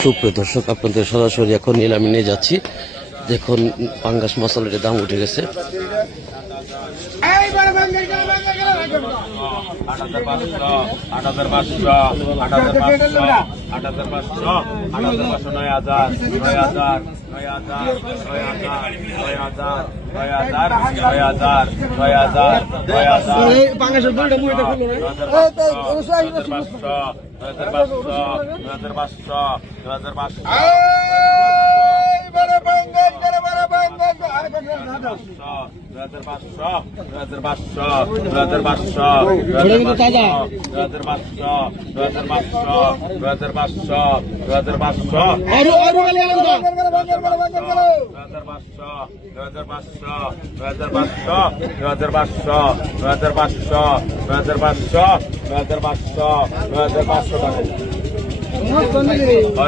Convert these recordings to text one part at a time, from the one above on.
সুপ্রিয় দর্শক আপনাদের সরাসরি এখন নিলামে নিয়ে যাচ্ছি। দেখুন পাঙ্গাস মশলার দাম উঠে গেছে। আট হাজার পাঁচশো আট হাজার পাঁচশো আট হাজার পাঁচশো আট হাজার পাঁচশো। হাজার পাঁচশো নয় হাজার নয় হাজার নয় হাজার নয় হাজার নয় হাজার নয় হাজার নয় হাজার নয় হাজার নয় হাজার বাংলাদেশের দুইটা মুড়ি দেখুন আরও আরও গেলে গেলে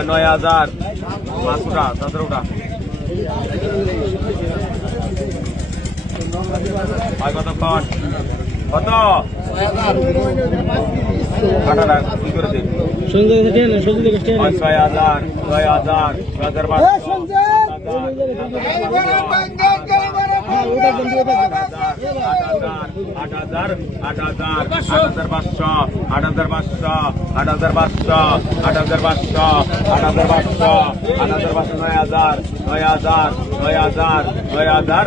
নয় হাজার পাঁচশোটা সতেরোটা হয় কত কন কত কাটাটা কি করে দিন সঞ্জয় কাছে টেনে সঞ্জয় কাছে টেনে হয় ছয় হাজার ছয় হাজার ছয় হাজার আট হাজার আট হাজার আট হাজার পাঁচশো আট হাজার পাঁচশো আট হাজার পাঁচশো আট হাজার পাঁচশো আট হাজার পাঁচশো আট হাজার পাঁচশো নয় হাজার নয় হাজার নয় হাজার নয় হাজার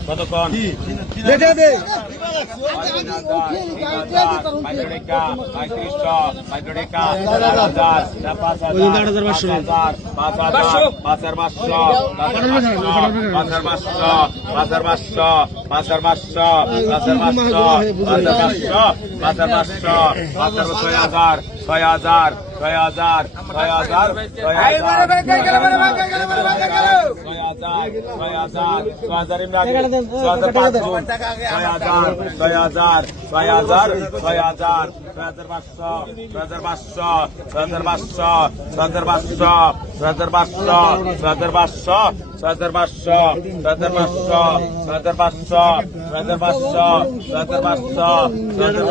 পাঁচের কতক্ষণ পাঁচ হাজার পাঁচশো পাঁচ হাজার পাঁচশো হাজার ছয় হাজার ছয় হাজার ছয় হাজার এমনি আগে ছয় হাজার ছয় হাজার ছয় হাজার ছয় হাজার ছয় হাজার ছয় হাজার ছয় হাজার পাঁচশো ছয় হাজার পাঁচশো ছয় হাজার পাঁচশো ছয় হাজার পাঁচশো হাজার পাঁচশো ছয় হাজার পাঁচশো ছয় হাজার পাঁচশো ছয় হাজার পাঁচশো ছয় হাজার পাঁচশো ছয় হাজার পাঁচশো ছয় হাজার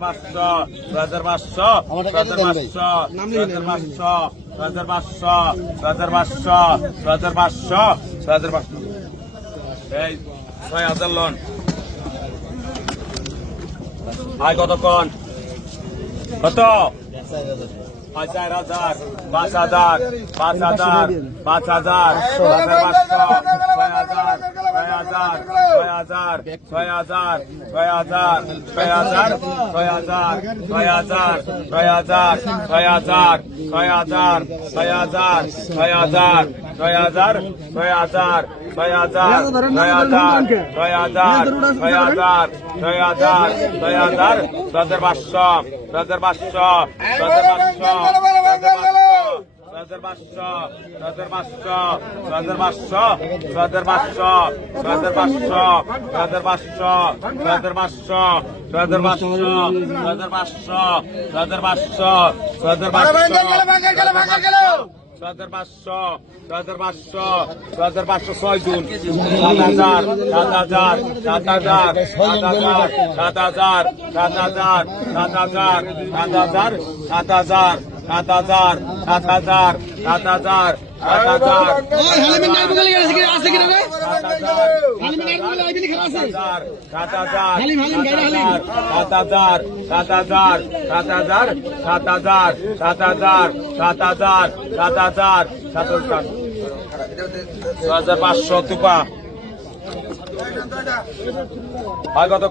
পাঁচশো ছয় হাজার পাঁচশো ছয় হাজার পাঁচশো ছয় হাজার পাঁচশো ছয় হাজার পাঁচশো ছয় হাজার পাঁচশো ছয় হাজার পাঁচশো এই ছয় হাজার লোন। আয় কতক্ষণ? কত পাঁচ চার হাজার পাঁচ হাজার পাঁচ হাজার পাঁচ হাজার পাঁচ হাজার পাঁচশো ছয় হাজার ছয় হাজার ছয় হাজার ছয় হাজার ছয় হাজার ছয় হাজার ছয় হাজার ছয় হাজার ছয় হাজার ছয় হাজার ছয় হাজার ছয় হাজার ছয় হাজার ছয় হাজার ছয় হাজার ছয় হাজার ছয় হাজার ছয় হাজার ছয় হাজার ছয় হাজার ছয় হাজার ছয় হাজার পাঁচশো ছয় হাজার পাঁচশো ছয় হাজার পাঁচশো হাজার পাঁচশো হাজার পাঁচশো হাজার পাঁচশো হাজার পাঁচশো হাজার পাঁচশো হাজার পাঁচশো হাজার পাঁচশো হাজার পাঁচশো হাজার পাঁচশো হাজার পাঁচশো হাজার পাঁচশো হাজার পাঁচশো হাজার পাঁচশো হাজার পাঁচশো ছয় জুন। সাত হাজার সাত হাজার সাত হাজার সাত হাজার সাত হাজার সাত হাজার সাত হাজার সাত হাজার সাত হাজার। সাত হাজার সাত হাজার সাত হাজার সাত হাজার সাত হাজার সাত হাজার। সাত হাজার সাত হাজার সাত হাজার সাত হাজার সাত হাজার সাত হাজার সাত হাজার সাত হাজার পাঁচশো তুপা হয় কত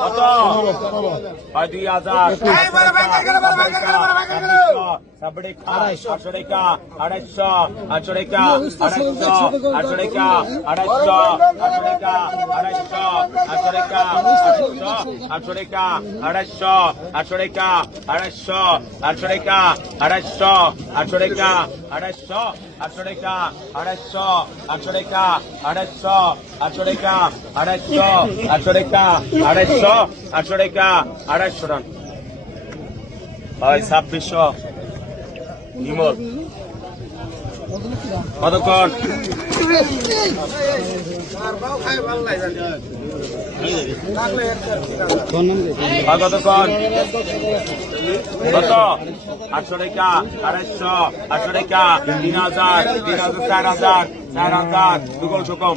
কত হয় দুই হাজার আটশো টাকা আড়াইশো আটশো টাকা আড়াইশো আটশো টাকা আড়াইশো আটশো টাকা আড়াইশো আটশো টাকা আটশো টাকা আড়াইশো আটশো টাকা আড়াইশো আটশো টাকা আড়াইশো আটশো টাকা আড়াইশো আটশো টাকা আড়াইশো আটশো টাকা আড়াইশো আটশো টাকা আড়াইশো আটশো টাকা আটশো টাকা, আড়াইশো ছাব্বিশশো। বিমল কতক্ষণ? কতক্ষণ? কত? আটশো টাকা, আড়াইশো, আটশো টাকা, তিন হাজার তিন হাজার, চার হাজার চার হাজার, দুগুণ সুকম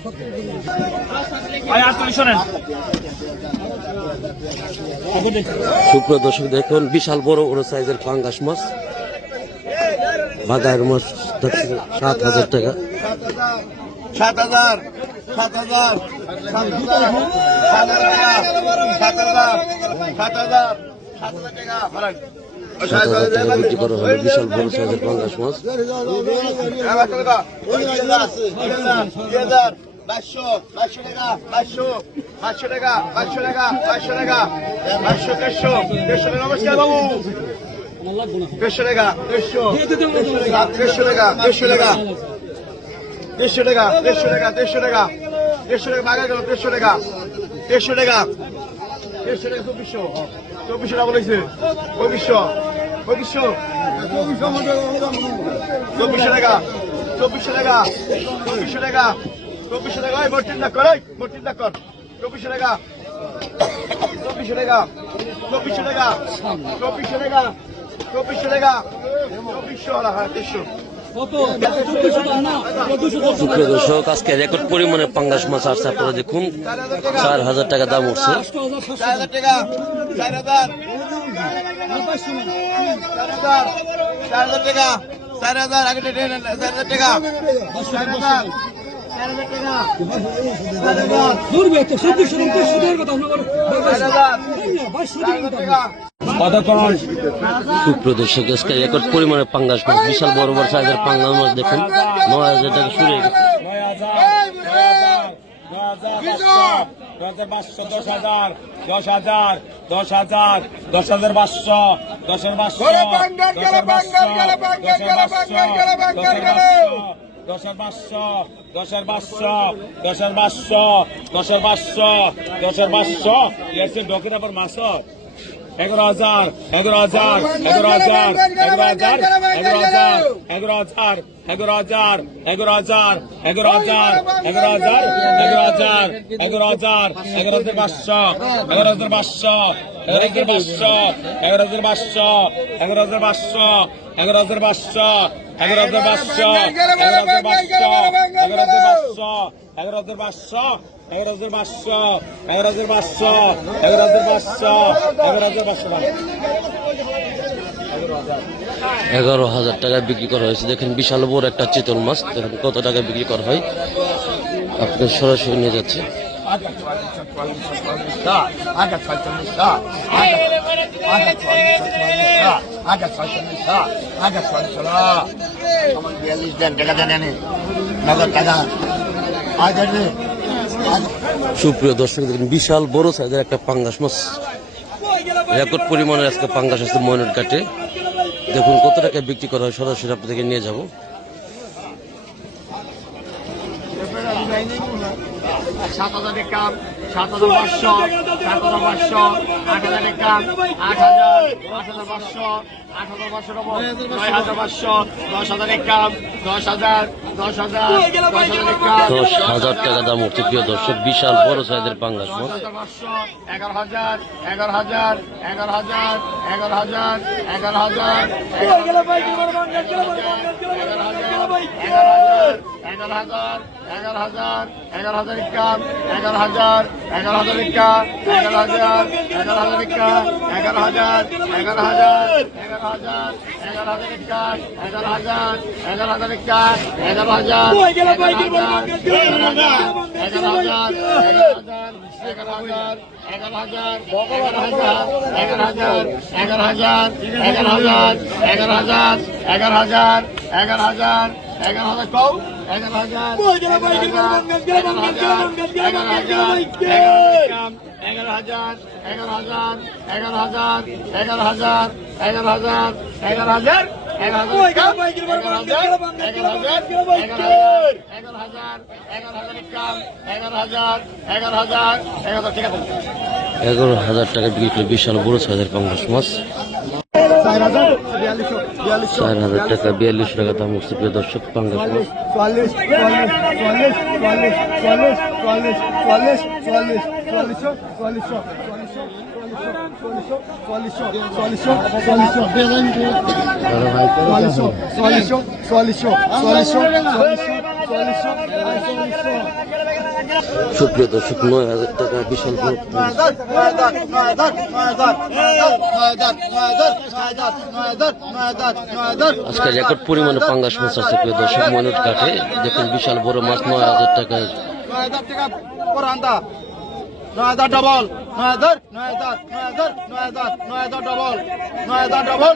আটচল্লিশ দর্শক দেখুন বিশাল বড় বড় সাইজের পাঙ্গাস মাছ। বাগায়ের মাছ সাত হাজার টাকা। সাত হাজার সাত সাত সাত বিক্রি করা বিশাল বড় সাইজের পাঙ্গাস মাছ। বাইশশো বাইশশো টাকা বাইশশো বাইশশো টাকা বাইশশো টাকা বাইশশো টাকা বাইশশো দেড়শো দেড়শো টাকা নমস্কার বাবু দেড়শো টাকা দেড়শো দেড়শো টাকা দেড়শো টাকা দেড়শো টাকা দেড়শো টাকা দেড়শো টাকা দেড়শো টাকা বাগা গেল দেড়শো টাকা দেড়শো টাকা দেড়শো টাকা চব্বিশশো চব্বিশশো টাকা বলেছে চব্বিশশো চব্বিশশো চব্বিশশো টাকা চব্বিশশো টাকা চব্বিশশো টাকা চব্বিশশো টাকা ওই কর ওই কর। চব্বিশশো টাকা চব্বিশশো টাকা চব্বিশশো টাকা চব্বিশশো টাকা চব্বিশশো টাকা চব্বিশশো হ্যাঁ দেড়শো। সুপ্রিয় দর্শক আজকে রেকর্ড পরিমাণে পাঙ্গাস মাছ আসছে আপনারা দেখুন চার হাজার টাকা দাম উঠছে। চার হাজার টাকা চার হাজার। চার চার হাজার টাকা চার হাজার আগে চার হাজার টাকা। পরিমাণে বিশাল বড় বড় সাইজের পাঙ্গাল মাছ দেখেন নয় হাজার টাকা শুরু গেছে দশ হাজার দশ হাজার দশ হাজার দশ হাজার পাঁচশো দশ পাঁচশো দশ হাজার পাঁচশো দশ হাজার পাঁচশো দশ হাজার পাঁচশো দশ হাজার পাঁচশো দশ হাজার পাঁচশো এসে ডকের আবার মাস এগারো হাজার এগারো হাজার এগারো হাজার এগারো হাজার এগারো হাজার এগারো হাজার এগারো হাজার এগারো হাজার এগারো হাজার এগারো হাজার এগারো হাজার এগারো হাজার এগারো হাজার পাঁচশো এগারো হাজার পাঁচশো এগারো হাজার পাঁচশো এগারো হাজার পাঁচশো এগারো হাজার পাঁচশো এগারো হাজার পাঁচশো এগারো হাজার পাঁচশো এগারো হাজার পাঁচশো এগারো হাজার পাঁচশো এগারো হাজার পাঁচশো এগারো হাজার পাঁচশো এগারো হাজার পাঁচশো এগারো হাজার পাঁচশো এগারো হাজার টাকায় বিক্রি করা হয়েছে। দেখেন বিশাল বড় একটা চিতল মাছ। দেখেন কত টাকায় বিক্রি করা হয়। আপনার সরাসরি নিয়ে যাচ্ছে। টাকা টাকা সুপ্রিয় দর্শক, দেখেন, বিশাল বড় সাইজের একটা পাঙ্গাস মাছ। রেকর্ড পরিমাণের আজকে পাঙ্গাস আছে ময়নের কাটে দেখুন, কত টাকায় বিক্রি করা হয়, সরাসরি আপনাদেরকে নিয়ে যাব। সাত হাজার একাম সাত হাজার পাঁচশো সাত হাজার পাঁচশো আট হাজার একাম আট হাজার আট হাজার পাঁচশো আট হাজার পাঁচশো নয় হাজার পাঁচশো দশ হাজার একাম দশ হাজার দশ হাজার দশ হাজার একাম দশ হাজার টাকা দাম হচ্ছে প্রিয় দর্শক বিশাল বড় সাইজের পাঙ্গাস মাছ এগারো হাজার এগারো হাজার এগারো হাজার এগারো হাজার এগারো হাজার এগারো হাজার এগারো হাজার এগারো হাজার এগারো হাজার এগারো হাজার ইকা এগারো হাজার এগারো হাজার ইকা এগারো হাজার এগারো হাজার ইকা এগারো হাজার এগারো হাজার এগারো হাজার এগারো হাজার ইকা এগারো হাজার এগারো হাজার ইকা এগারো হাজার এগারো হাজার এগারো হাজার এগারো হাজার এগারো হাজার এগারো হাজার এগারো হাজার এগারো হাজার এগারো হাজার এগারো হাজার এগারো হাজার এগারো হাজার এগারো হাজার কম এগারো হাজার এগারো হাজার এগারো হাজার এগারো হাজার এগারো হাজার এগারো হাজার এগারো হাজার টাকা বিক্রি করে বিশাল বড় ছয় হাজার পঙ্গাস মাছ। চার হাজার টাকা বিয়াল্লিশ টাকা দাম হচ্ছে প্রিয় দর্শক পাঙ্গাস চল্লিশ চল্লিশ চল্লিশ সুপ্রিয় দর্শক নয় হাজার টাকা বিশাল আজকাল একট পরিমাণে পাঙ্গাস মাছ আছে প্রিয় দর্শক মনুট কাঠে দেখুন বিশাল বড় মাছ নয় হাজার টাকা ডবল নয় হাজার নয় হাজার নয় হাজার নয় হাজার ডবল নয় হাজার ডবল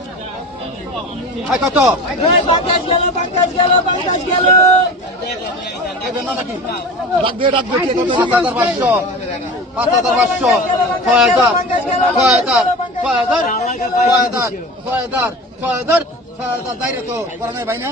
কত ডাক দিয়ে ডাক দিয়ে কত হাজার পাঁচশো পাঁচ হাজার পাঁচশো ছয় হাজার ছয় হাজার ছয় হাজার ছয় হাজার ছয় হাজার ছয় হাজার ছয় হাজার যাই রে তো ভাই না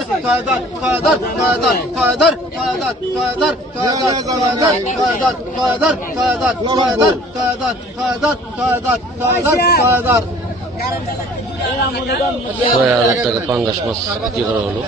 kadar kadar kadar kadar kadar kadar kadar kadar kadar kadar kadar kadar kadar kadar kadar kadar kadar kadar Bayağı dakika pangaşması gidiyor oğlum.